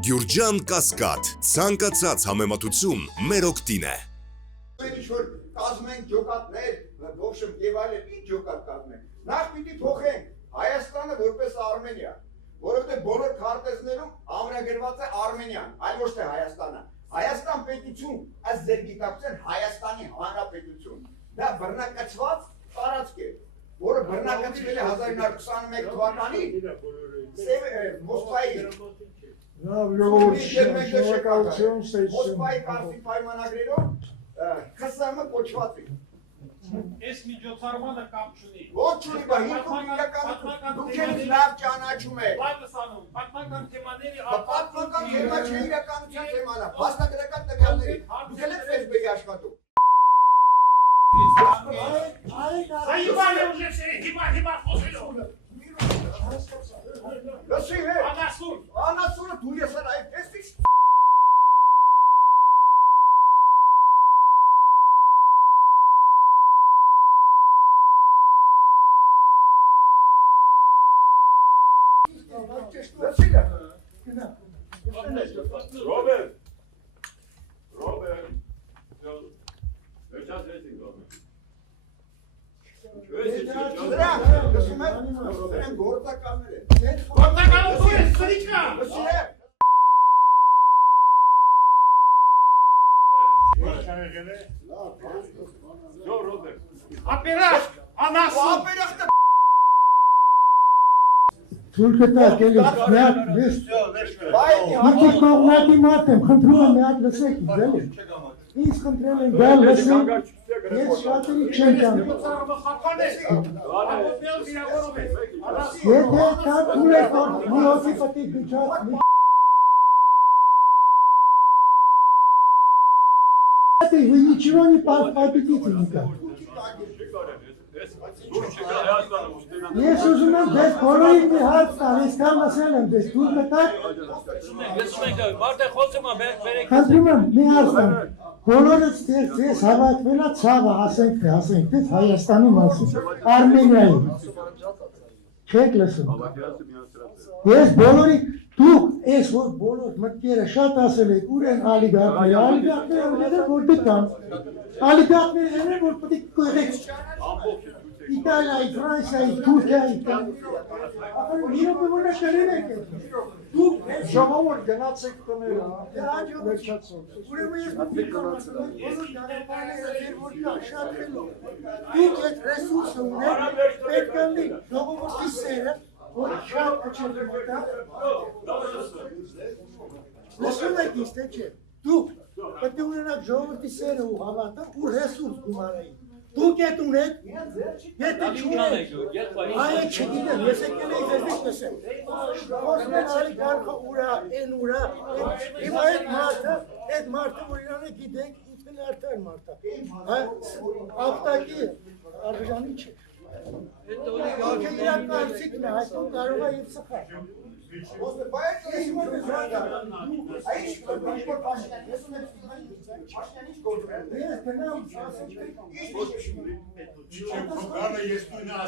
Գյուրջան Կասկադ, ցանկացած համեմատություն մեր օգտին է։ Ինչ-որ կազմենք ջոկատներ, ոբշեմ եւ այլն, ինչ ջոկատ կազմենք։ Նախ պիտի փոխենք Հայաստանը որպես Արմենիա, որովհետեւ բոլոր քարտեզներում ամրագրված է Արմենիան, այլ ոչ թե Հայաստանը։ Հայաստան պետություն, ըստ ձեր գիտակցության Հայաստանի Հանրապետություն։ Դա բռնակացված տարածք է, որը բռնակացվել է 1921 թվականին Մոսկվայի Մոսկվայի կարգի պայմանագրերով ԽՍՀՄ կոչված է։ Այս միջոցառմանը կապ չունի։ Ոչ չունի, բա հիմքում իրականություն, դուք ինձ լավ ճանաչում եք։ Պատասխանում, պատմական թեմաների Պատմական թեմա չէ, իրականության թեման է, փաստագրական տվյալների։ Դուք եք Facebook-ի աշխատում։ Հայբանը ուժը հիմա խոսելու։ Լսի հե։ Անասուն։ Անասունը դու ես այդ տեսնի։ Robert! Сейчас рейтинг главное. Դրանք գործականներ են։ Գործակալը դու ես, սրիկա։ Все, Robert. Ապերախ, անասուն։ Ապերախտը Только так, Էլի, միակ, ես մտիկ կողմնակի մարդ եմ, խնդրում եմ միակ լսեք ինձ, էլի։ Ինձ խնդրել են գալ լսին, ես շատերի չեմ ճանում։ Եթե կան թուր եք, որ մի հոսի պտիկ գճած, вы ничего не победите никак. Ես ուզում եմ դες բոլորի մի հարց տալ, ես կան ասել եմ դες դուր մտակ խնդրում եմ մի հարց տալ բոլորս ձեզ հավատվել է ցավը ասենք թե Հայաստանի մասին Արմենիայի չեք լսում ես բոլորի դուք ես որ բոլոր մտքերը շատ ասել եք ուր են ալիգարները որ դկան ալիգարները որ պետք է կողեք Իտալիայի, Ֆրանսիայի, Թուրքիայի, իրոք որ նշել եք դուք ժողովուրդ գնացեք խմելու վերջացող ուրեմն ես մտիկ կամացել դուք այդ ռեսուրսը ունեք պետք է լինի ժողովրդի սերը որ շատ կչել մոտա լսում եք ինձ թե չէ դուք պետք է ունենաք ժողովրդի սերը ու հավատը ու ռեսուրս գումարային Դուք ետ ունեք, եթե չունեք, այ չգիտեմ, ես եկել էի ձեզ դիք լսեմ, խոսում են ալի գարխը ուրա, են ուրա, հիմա այդ մարդը, որ իրանը գիտենք, ինքն է արդար մարդը, ավտակի արժանի չէ, ինքը իրան կարծիքն է, այսօր կարող է և սխալ, Բայց ես իմոտ ես ռադա, այս կորպոր Փաշինյան, ես ունեմ Փաշինյան ինչ գործում է։ ես գնամ, Չեմ կողանը ես նույնը